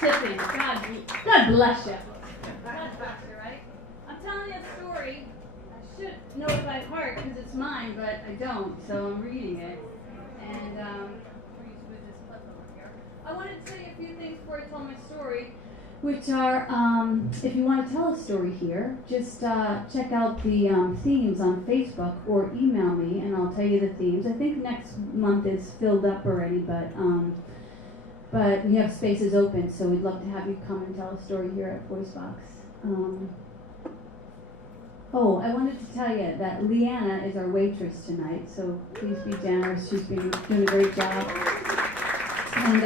tipping. God bless you. God bless you, right? I'm telling you a story. I should know it by heart because it's mine, but I don't, so I'm reading it. And with this clip over here. I wanted to say a few things before I tell my story, which are, if you want to tell a story here, just check out the themes on Facebook or email me, and I'll tell you the themes. I think next month is filled up already, but we have spaces open, so we'd love to have you come and tell a story here at VoiceBox. I wanted to tell you that Leanna is our waitress tonight, so please be generous. She's been doing a great job. And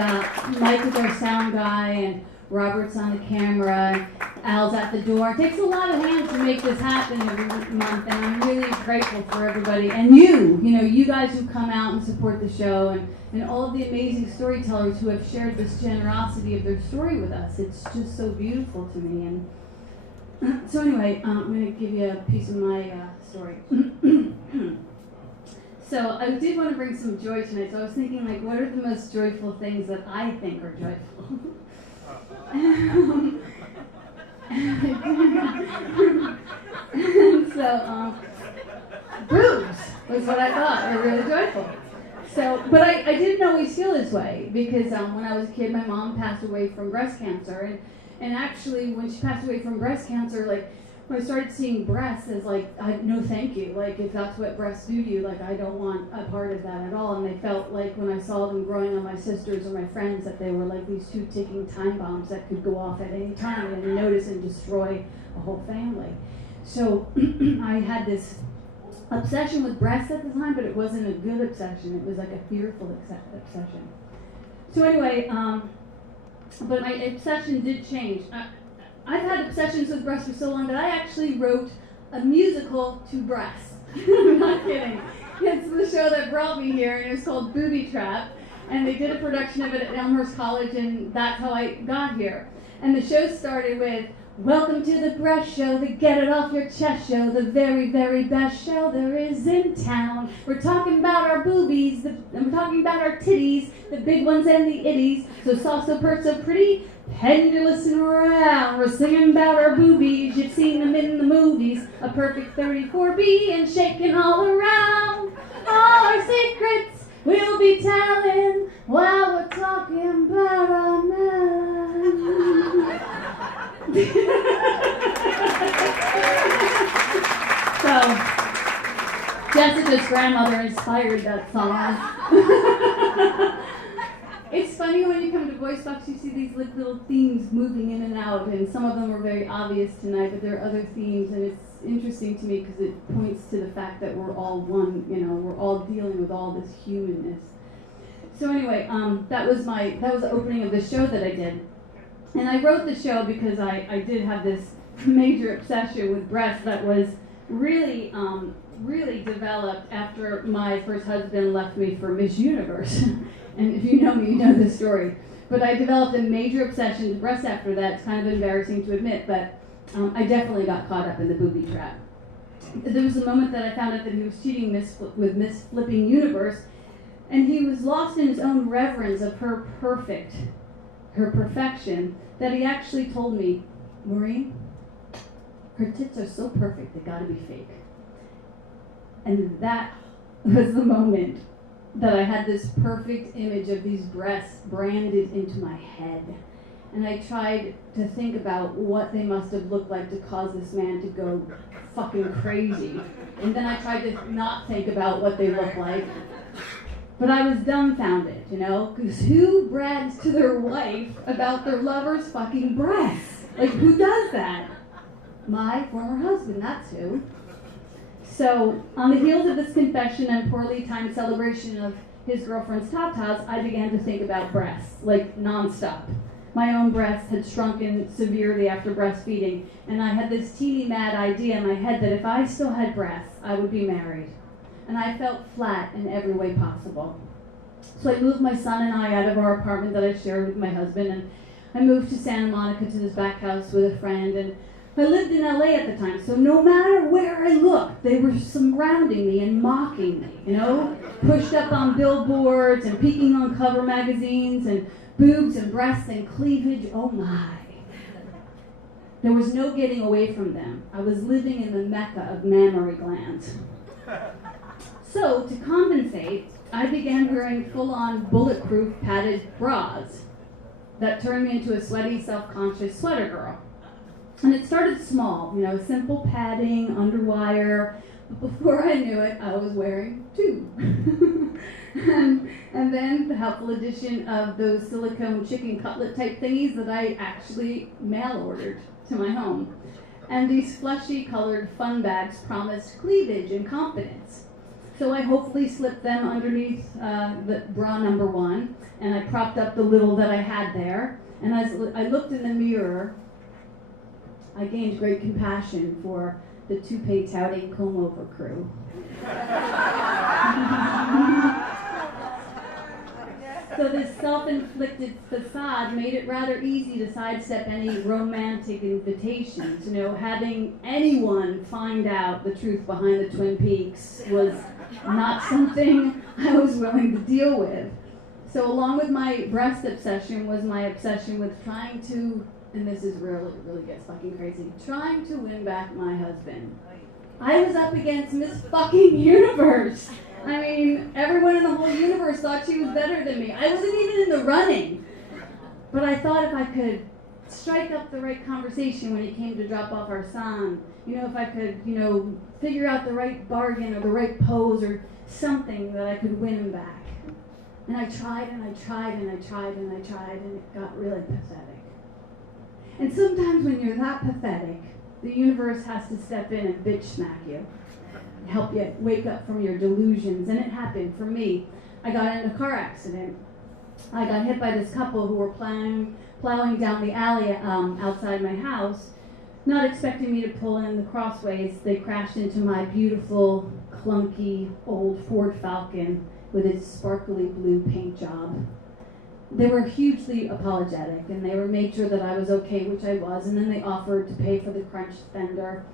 Mike is our sound guy, and Robert's on the camera, Al's at the door. It takes a lot of hands to make this happen every month, and I'm really grateful for everybody. And you guys who come out and support the show, and all of the amazing storytellers who have shared this generosity of their story with us. It's just so beautiful to me. And so anyway, I'm going to give you a piece of my story. So I did want to bring some joy tonight, so I was thinking, what are the most joyful things that I think are joyful? Boobs was what I thought were really joyful. But I didn't always feel this way because when I was a kid, my mom passed away from breast cancer, and actually when she passed away from breast cancer, when I started seeing breasts as no thank you, if that's what breasts do to you, I don't want a part of that at all. And they felt like when I saw them growing on my sisters or my friends that they were like these two ticking time bombs that could go off at any time and notice and destroy a whole family. So I had this obsession with breasts at the time, but it wasn't a good obsession. It was like a fearful obsession. So anyway, but my obsession did change. I've had obsessions with breasts for so long that I actually wrote a musical to breasts. I'm not kidding. It's the show that brought me here, and it was called Booby Trap. And they did a production of it at Elmhurst College, and that's how I got here. And the show started with, "Welcome to the breast show, the get it off your chest show, the very, very best show there is in town. We're talking about our boobies, and we're talking about our titties, the big ones and the itties. So soft, so pert, so pretty, heading to listen around. We're singing about our boobies, you've seen them in the movies, a perfect 34B and shaking all around. All our secrets we'll be telling while we're talking about our men." So, Jessica's grandmother inspired that song. It's funny when you come to VoiceBox, you see these little themes moving in and out, and some of them are very obvious tonight, but there are other themes, and it's interesting to me because it points to the fact that we're all one, we're all dealing with all this humanness. So anyway, that was the opening of the show that I did. And I wrote the show because I did have this major obsession with breasts that was really developed after my first husband left me for Miss Universe. And if you know me, you know this story. But I developed a major obsession with breasts after that. It's kind of embarrassing to admit, but I definitely got caught up in the booby trap. There was a moment that I found out that he was cheating with Miss Flipping Universe, and he was lost in his own reverence of her perfection, that he actually told me, "Maureen, her tits are so perfect, they gotta be fake." And that was the moment that I had this perfect image of these breasts branded into my head. And I tried to think about what they must have looked like to cause this man to go fucking crazy. And then I tried to not think about what they looked like. But I was dumbfounded, because who brags to their wife about their lover's fucking breasts? Who does that? My former husband, that's who. So, on the heels of this confession and poorly timed celebration of his girlfriend's tatas, I began to think about breasts, nonstop. My own breasts had shrunken severely after breastfeeding, and I had this teeny mad idea in my head that if I still had breasts, I would be married. And I felt flat in every way possible. So I moved my son and I out of our apartment that I shared with my husband, and I moved to Santa Monica to this back house with a friend, and I lived in LA at the time, so no matter where I looked, they were surrounding me and mocking me, pushed up on billboards and peeking on cover magazines and boobs and breasts and cleavage, oh my. There was no getting away from them. I was living in the mecca of mammary glands. So, to compensate, I began wearing full-on bulletproof padded bras that turned me into a sweaty, self-conscious sweater girl. And it started small, simple padding, underwire. But before I knew it, I was wearing two. and then the helpful addition of those silicone chicken cutlet type thingies that I actually mail ordered to my home. And these fleshy colored fun bags promised cleavage and confidence. So I hopefully slipped them underneath the bra number one, and I propped up the little that I had there. And as I looked in the mirror, I gained great compassion for the toupee touting comb-over crew. So this self-inflicted facade made it rather easy to sidestep any romantic invitations. Having anyone find out the truth behind the Twin Peaks was not something I was willing to deal with. So along with my breast obsession was my obsession with trying to, and this is really gets fucking crazy, trying to win back my husband. I was up against Miss fucking Universe. I mean, everyone in the whole universe thought she was better than me. I wasn't even in the running. But I thought if I could strike up the right conversation when he came to drop off our son, if I could, figure out the right bargain or the right pose or something that I could win him back. And I tried and I tried and I tried and I tried, and it got really pathetic. And sometimes when you're that pathetic, the universe has to step in and bitch smack you, help you wake up from your delusions. And it happened for me. I got in a car accident. I got hit by this couple who were plowing down the alley outside my house, not expecting me to pull in the crossways. They crashed into my beautiful, clunky, old Ford Falcon with its sparkly blue paint job. They were hugely apologetic, and they made sure that I was okay, which I was, and then they offered to pay for the crunched fender.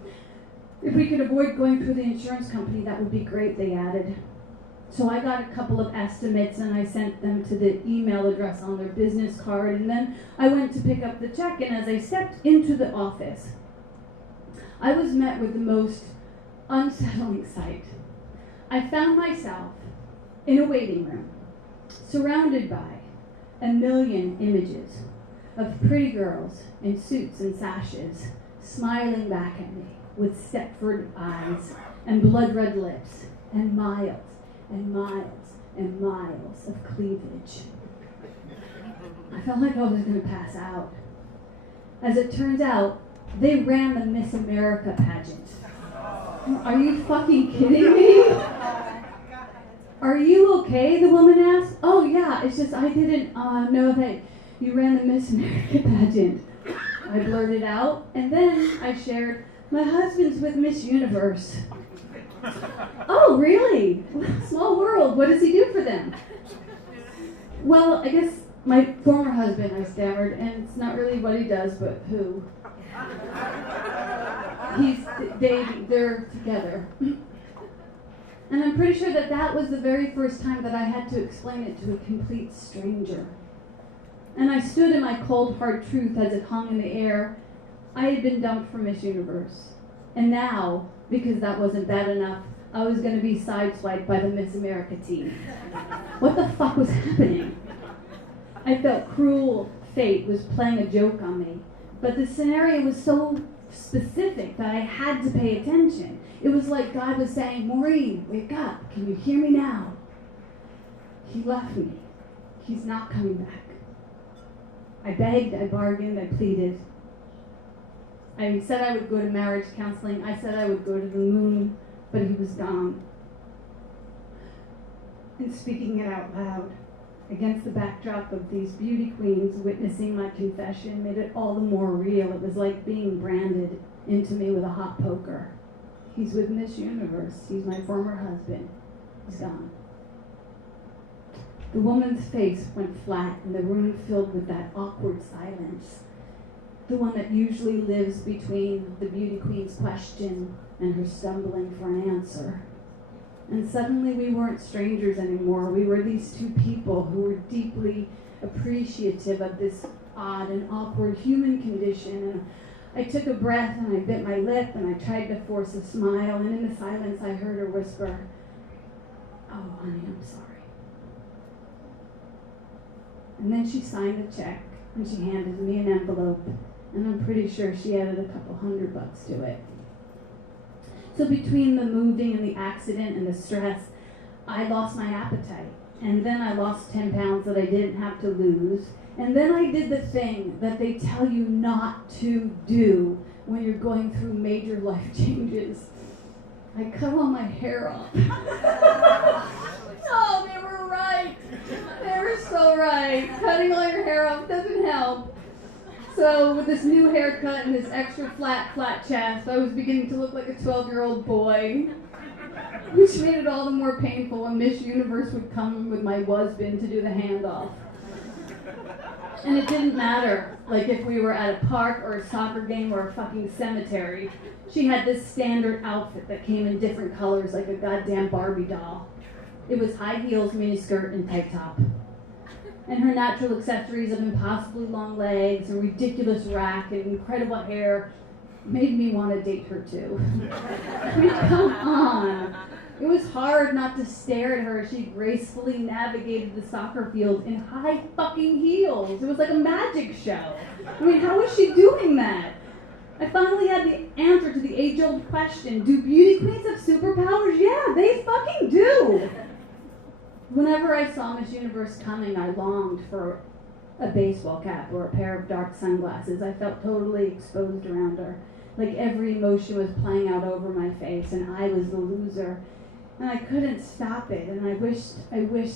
If we could avoid going through the insurance company, that would be great, they added. So I got a couple of estimates, and I sent them to the email address on their business card, and then I went to pick up the check, and as I stepped into the office, I was met with the most unsettling sight. I found myself in a waiting room, surrounded by a million images of pretty girls in suits and sashes, smiling back at me with Stepford eyes and blood-red lips, and miles and miles and miles of cleavage. I felt like I was going to pass out. As it turns out, they ran the Miss America pageant. Are you fucking kidding me? Are you okay? The woman asked. Oh yeah, it's just I didn't know that you ran the Miss America pageant. I blurted out, and then I shared, my husband's with Miss Universe. Oh, really? Small world. What does he do for them? Well, I guess my former husband, I stammered, and it's not really what he does, but who. They're together. And I'm pretty sure that was the very first time that I had to explain it to a complete stranger. And I stood in my cold, hard truth as it hung in the air. I had been dumped from Miss Universe. And now, because that wasn't bad enough, I was going to be sideswiped by the Miss America team. What the fuck was happening? I felt cruel fate was playing a joke on me. But the scenario was so specific that I had to pay attention. It was like God was saying, Maureen, wake up. Can you hear me now? He left me. He's not coming back. I begged, I bargained, I pleaded. I said I would go to marriage counseling. I said I would go to the moon, but he was gone. And speaking it out loud, against the backdrop of these beauty queens witnessing my confession, made it all the more real. It was like being branded into me with a hot poker. He's with Miss Universe. He's my former husband. He's gone. The woman's face went flat, and the room filled with that awkward silence. the one that usually lives between the beauty queen's question and her stumbling for an answer. And suddenly we weren't strangers anymore. We were these two people who were deeply appreciative of this odd and awkward human condition. And I took a breath and I bit my lip and I tried to force a smile, and in the silence I heard her whisper, "Oh, honey, I'm sorry." And then she signed a check and she handed me an envelope, and I'm pretty sure she added a couple $100 to it. So between the moving and the accident and the stress, I lost my appetite. And then I lost 10 pounds that I didn't have to lose. And then I did the thing that they tell you not to do when you're going through major life changes. I cut all my hair off. Oh, they were right. They were so right. Cutting all your hair off doesn't help. So with this new haircut and this extra flat chest, I was beginning to look like a 12-year-old boy, which made it all the more painful when Miss Universe would come with my husband to do the handoff. And it didn't matter, like if we were at a park or a soccer game or a fucking cemetery. She had this standard outfit that came in different colors like a goddamn Barbie doll. It was high heels, miniskirt, and tight top. And her natural accessories of impossibly long legs and ridiculous rack and incredible hair made me want to date her too. I mean, come on. It was hard not to stare at her as she gracefully navigated the soccer field in high fucking heels. It was like a magic show. I mean, how was she doing that? I finally had the answer to the age-old question, do beauty queens have superpowers? Yeah, they fucking do. Whenever I saw Miss Universe coming, I longed for a baseball cap or a pair of dark sunglasses. I felt totally exposed around her. Like every emotion was playing out over my face, and I was the loser. And I couldn't stop it, and I wished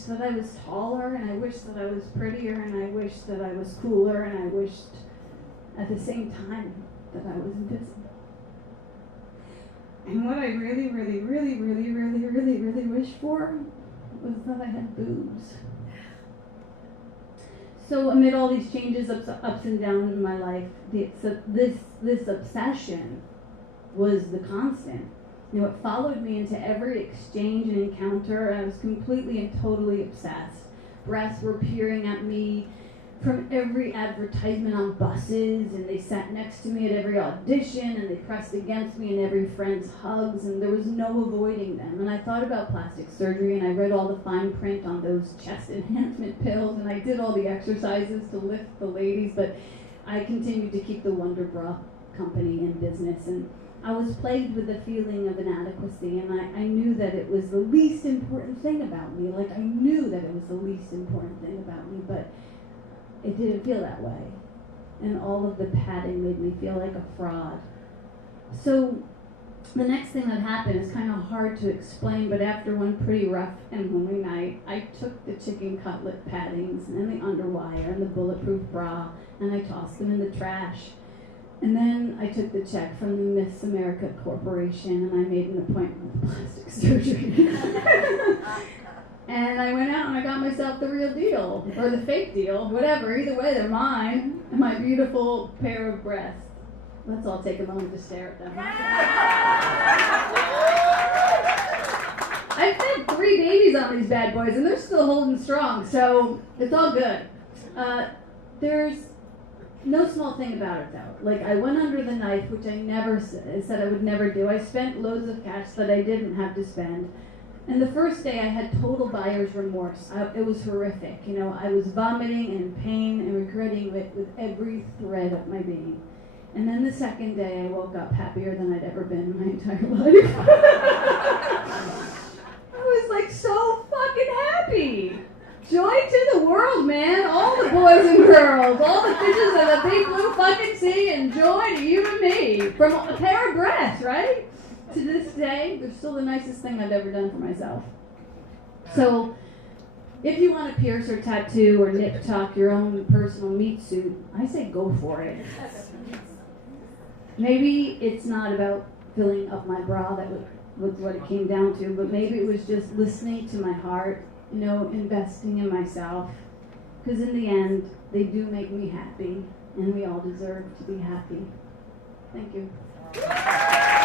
that I was taller, and I wished that I was prettier, and I wished that I was cooler, and I wished at the same time that I was invisible. And what I really wished for was that I had boobs. So amid all these changes, ups and downs in my life, this obsession was the constant. You know, it followed me into every exchange and encounter. I was completely and totally obsessed. Breasts were peering at me from every advertisement on buses, and they sat next to me at every audition, and they pressed against me in every friend's hugs, and there was no avoiding them. And I thought about plastic surgery, and I read all the fine print on those chest enhancement pills, and I did all the exercises to lift the ladies, but I continued to keep the Wonder Bra company in business, and I was plagued with the feeling of inadequacy, and I knew that it was the least important thing about me. Like, I knew that it was the least important thing about me, but it didn't feel that way. And all of the padding made me feel like a fraud. So the next thing that happened is kind of hard to explain, but after one pretty rough and lonely night, I took the chicken cutlet paddings and the underwire and the bulletproof bra, and I tossed them in the trash. And then I took the check from the Miss America Corporation, and I made an appointment with plastic surgery. And I went out and I got myself the real deal, or the fake deal, whatever. Either way, they're mine, and my beautiful pair of breasts. Let's all take a moment to stare at them. I've had 3 babies on these bad boys, and they're still holding strong, so it's all good. There's no small thing about it, though. Like, I went under the knife, which I never said I would never do. I spent loads of cash that I didn't have to spend. And the first day, I had total buyer's remorse. It was horrific. You know, I was vomiting and in pain and regretting it with every thread of my being. And then the second day, I woke up happier than I'd ever been in my entire life. I was like so fucking happy. Joy to the world, man. All the boys and girls, all the fishes of the big blue fucking sea, and joy to you and me. From a pair of breasts, right? To this day, they're still the nicest thing I've ever done for myself. So, if you want to pierce or tattoo or nip tuck your own personal meat suit, I say go for it. Maybe it's not about filling up my bra, that was what it came down to, but maybe it was just listening to my heart, you know, investing in myself. Because in the end, they do make me happy. and we all deserve to be happy. Thank you.